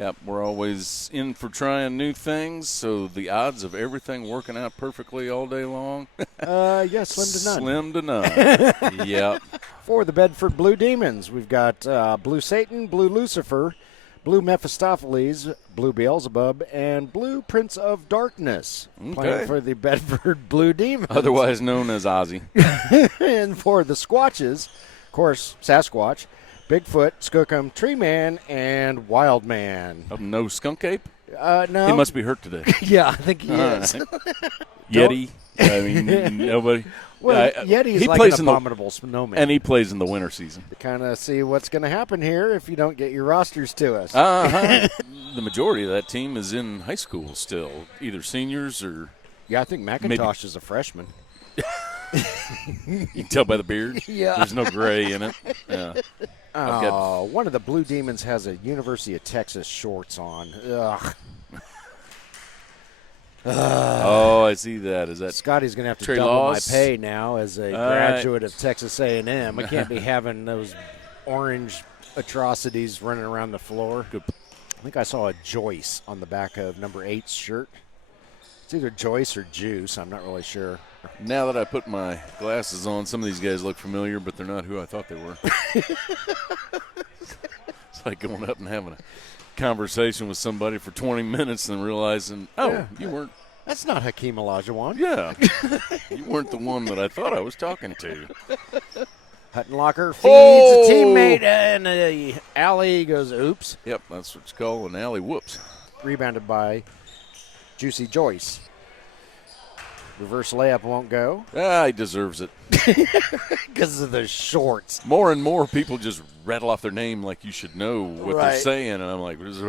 Yep, we're always in for trying new things, so the odds of everything working out perfectly all day long? Yeah, slim to none. Slim to none. Yep. For the Bedford Blue Demons, we've got Blue Satan, Blue Lucifer, Blue Mephistopheles, Blue Beelzebub, and Blue Prince of Darkness. Playing for the Bedford Blue Demons. Otherwise known as Ozzy. And for the Squatches, of course, Sasquatch, Bigfoot, Skookum, Tree Man, and Wild Man. No skunk ape? No. He must be hurt today. Yeah, I think he is. Yeti? I mean, nobody. Well, Yeti's like an abominable snowman. And he plays in the winter season. Kind of see what's going to happen here if you don't get your rosters to us. The majority of that team is in high school still, either seniors or... Yeah, I think McIntosh is a freshman. You can tell by the beard. Yeah. There's no gray in it. Yeah. One of the Blue Demons has a University of Texas shorts on. Ugh. Oh, I see that. Is that Scotty's going to have to Trey double Laws? my pay now as a graduate of Texas A&M. I can't be having those orange atrocities running around the floor. Good. I think I saw a Joyce on the back of number 8's shirt. It's either Joyce or Juice. I'm not really sure. Now that I put my glasses on, some of these guys look familiar, but they're not who I thought they were. It's like going up and having a conversation with somebody for 20 minutes and realizing, you weren't. That's not Hakeem Olajuwon. Yeah. You weren't the one that I thought I was talking to. Huttenlocker feeds a teammate in the alley. Goes, oops. Yep, that's what you call an alley whoops. Rebounded by Juicy Joyce. Reverse layup won't go. He deserves it. Because of the shorts. More and more people just rattle off their name like you should know what they're saying, and I'm like, what is it?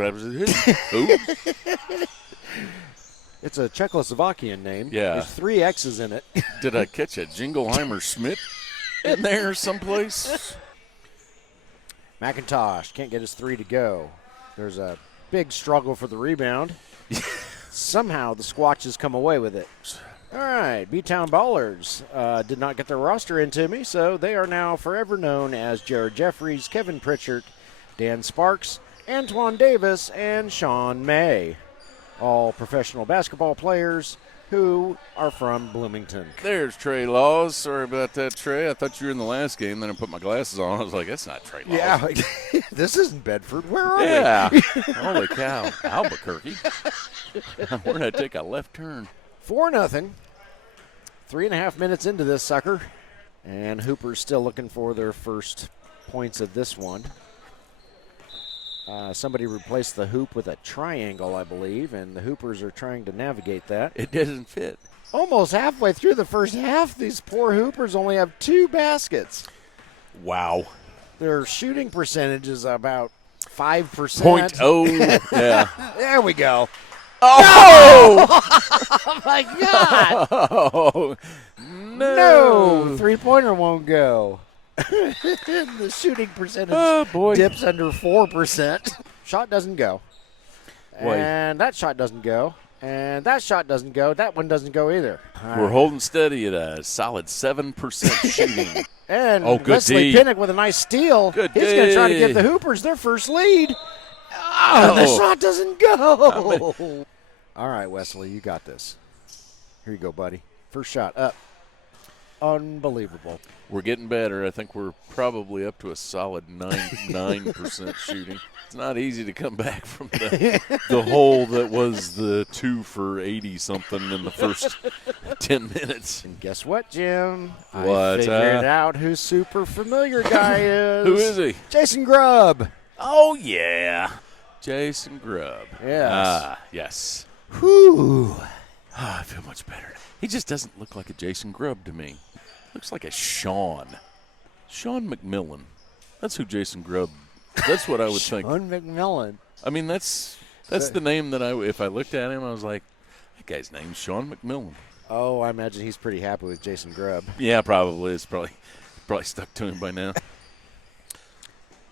Who? It's a Czechoslovakian name. Yeah. There's 3 X's in it. Did I catch a Jingleheimer Schmidt in there someplace? McIntosh can't get his 3 to go. There's a big struggle for the rebound. Somehow the Squatches come away with it. All right, B-Town Ballers did not get their roster into me, so they are now forever known as Jared Jeffries, Kevin Pritchard, Dan Sparks, Antoine Davis, and Sean May. All professional basketball players who are from Bloomington. There's Trey Laws. Sorry about that, Trey. I thought you were in the last game. Then I put my glasses on. I was like, that's not Trey Laws. Yeah, this isn't Bedford. Where are we? Yeah. Holy cow. Albuquerque. Where did I take a left turn? 4-0. 3.5 minutes into this sucker. And Hooper's still looking for their first points of this one. Somebody replaced the hoop with a triangle, I believe, and the Hoopers are trying to navigate that. It doesn't fit. Almost halfway through the first half, these poor Hoopers only have 2 baskets. Wow. Their shooting percentage is about 5%. 0.0. Yeah. There we go. Oh! Oh, my God. Oh, No. 3-pointer won't go. The shooting percentage dips under 4%. Shot doesn't go. And that shot doesn't go. And that shot doesn't go. That one doesn't go either. We're holding steady at a solid 7% shooting. And good Wesley D. Pinnock with a nice steal. Good He's going to try to D. give the Hoopers their first lead. Oh, the shot doesn't go. All right, Wesley, you got this. Here you go, buddy. First shot up. Unbelievable. We're getting better. I think we're probably up to a solid 9% shooting. It's not easy to come back from the hole that was the 2 for 80-something in the first 10 minutes. And guess what, Jim? What? I figured out who super familiar guy is. Who is he? Jason Grubb. Oh, yeah. Jason Grubb. Yes. Yes. Whew. I feel much better. He just doesn't look like a Jason Grubb to me. Looks like a Sean McMillan. That's who Jason Grubb. That's what I would think. Sean McMillan. I mean, that's the name that if I looked at him, I was like, that guy's name's Sean McMillan. Oh, I imagine he's pretty happy with Jason Grubb. Yeah, probably. It's probably stuck to him by now.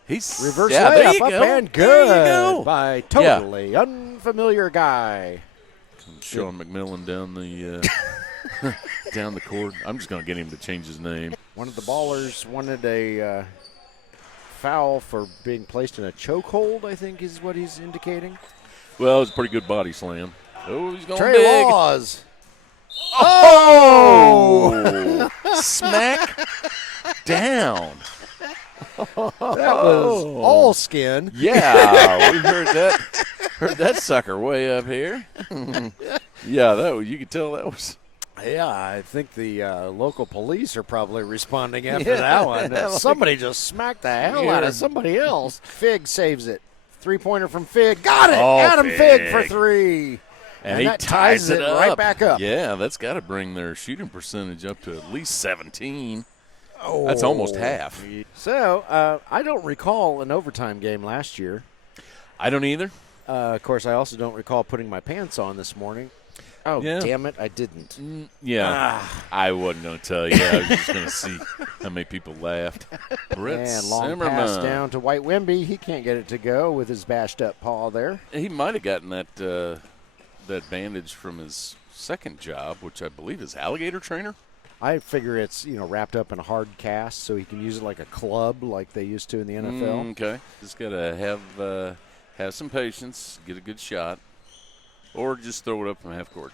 He's reverse there layup you up go. and good There you go. by totally unfamiliar guy. Sean McMillan down the down the court. I'm just going to get him to change his name. One of the Ballers wanted a foul for being placed in a chokehold, I think is what he's indicating. Well, it was a pretty good body slam. Oh, he's going Trey big. Laws. Oh! Smack down. That was all skin. Yeah, we heard that. Heard that sucker way up here. Yeah, you could tell that was. Yeah, I think the local police are probably responding after that one. Somebody just smacked the hell out of somebody else. Fig saves it. 3-pointer from Fig. Got it! Oh, Adam Fig for 3. And he that ties it right back up. Yeah, that's got to bring their shooting percentage up to at least 17. Oh. That's almost half. So, I don't recall an overtime game last year. I don't either. Of course, I also don't recall putting my pants on this morning. Oh, yeah. Damn it, I didn't. Yeah, I wasn't going to tell you. I was just going to see how many people laughed. Brett And long Zimmerman. pass down to White Wimby. He can't get it to go with his bashed up paw there. He might have gotten that bandage from his second job, which I believe is alligator trainer. I figure it's wrapped up in a hard cast so he can use it like a club like they used to in the NFL. Okay, just got to have some patience, get a good shot, or just throw it up from half court.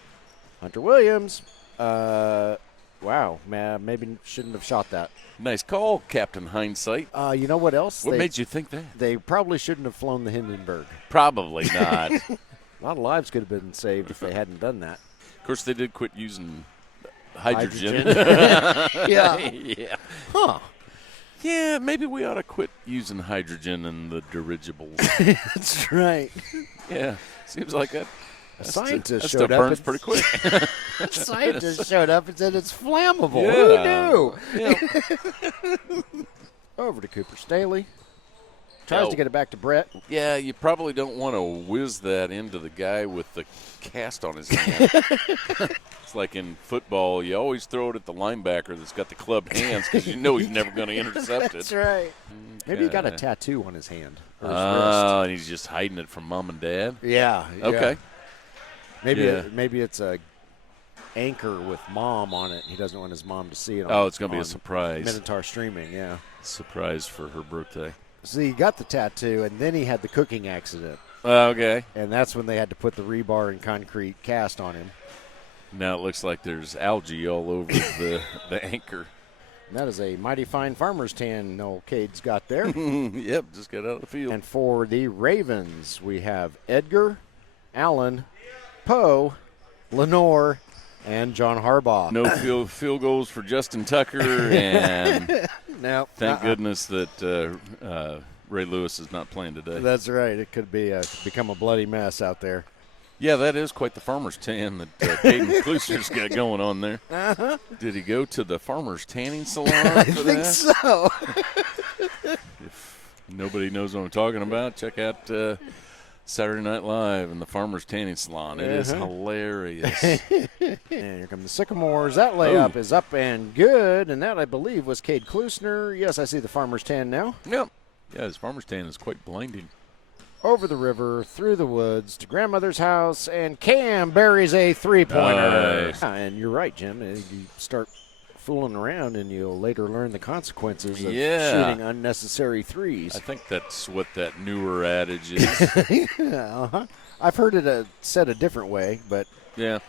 Hunter Williams. Wow, man, maybe shouldn't have shot that. Nice call, Captain Hindsight. You know what else? What made you think that? They probably shouldn't have flown the Hindenburg. Probably not. A lot of lives could have been saved if they hadn't done that. Of course, they did quit using hydrogen. Yeah. Yeah. Huh. Yeah, maybe we ought to quit using hydrogen in the dirigibles. That's right. Yeah, seems like that. A scientist that showed stuff up. burns pretty quick. A scientist showed up and said it's flammable. Yeah. Who knew? Yeah. Over to Cooper Staley. Tries to get it back to Brett. Yeah, you probably don't want to whiz that into the guy with the cast on his hand. It's like in football, you always throw it at the linebacker that's got the clubbed hands because you know he's never going to intercept That's it. right. Maybe he got a tattoo on his hand or his Oh, and he's just hiding it from mom and dad? wrist. Yeah. Okay. Maybe it's a anchor with mom on it. He doesn't want his mom to see it. Oh, it's going to be a surprise. Minotaur streaming, yeah. Surprise for her birthday. So he got the tattoo, and then he had the cooking accident. Okay. And that's when they had to put the rebar and concrete cast on him. Now it looks like there's algae all over the anchor. And that is a mighty fine farmer's tan Noel Cade's got there. Yep, just got out of the field. And for the Ravens, we have Edgar, Allen, Poe, Lenore, and John Harbaugh. No field goals for Justin Tucker, and No. thank goodness that Ray Lewis is not playing today. That's right. It could be become a bloody mess out there. Yeah, that is quite the farmer's tan that Caden Kluser's got going on there. Uh-huh. Did he go to the farmer's tanning salon I for think that? so. If nobody knows what I'm talking about, check out Saturday Night Live and the farmer's tanning salon. It is hilarious. And here come the Sycamores. That layup is up and good, and that, I believe, was Cade Klusner. Yes, I see the farmer's tan now. Yep. Yeah, his farmer's tan is quite blinding. Over the river, through the woods, to grandmother's house, and Cam buries a three-pointer. Nice. And you're right, Jim. You start fooling around, and you'll later learn the consequences of Yeah. shooting unnecessary threes. I think that's what that newer adage is. Uh-huh. I've heard it said a different way, but Yeah.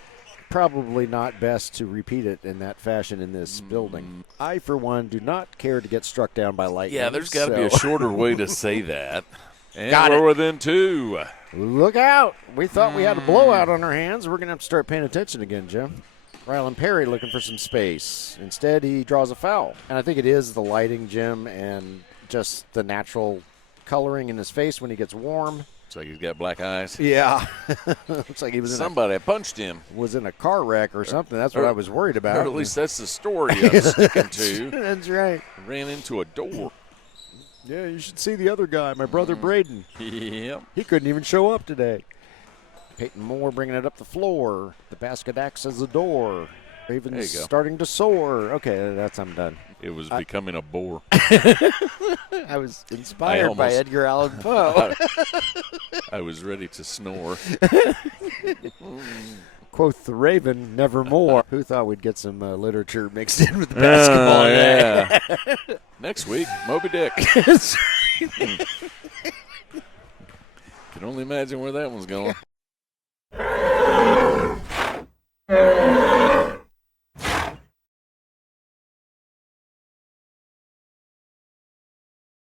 probably not best to repeat it in that fashion in this building. I, for one, do not care to get struck down by lightning. Yeah, there's got to be a shorter way to say that. And Got we're it. within two. Look out. We thought we had a blowout on our hands. We're going to have to start paying attention again, Jim. Rylan Perry looking for some space. Instead, he draws a foul. And I think it is the lighting, Jim, and just the natural coloring in his face when he gets warm. Looks like he's got black eyes. Yeah. Looks like he was Somebody punched him. in a car wreck or something. That's what I was worried about. Or at least that's the story I'm sticking to. That's right. Ran into a door. Yeah, you should see the other guy, my brother Braden. Yep. He couldn't even show up today. Peyton Moore bringing it up the floor. The basket acts as a door. Ravens There you go. starting to soar. Okay, I'm done. It was becoming a bore. I was inspired by Edgar Allan Poe. I was ready to snore. Quoth the Raven, nevermore. Who thought we'd get some literature mixed in with the basketball today? Yeah. Next week, Moby Dick. Can only imagine where that one's going.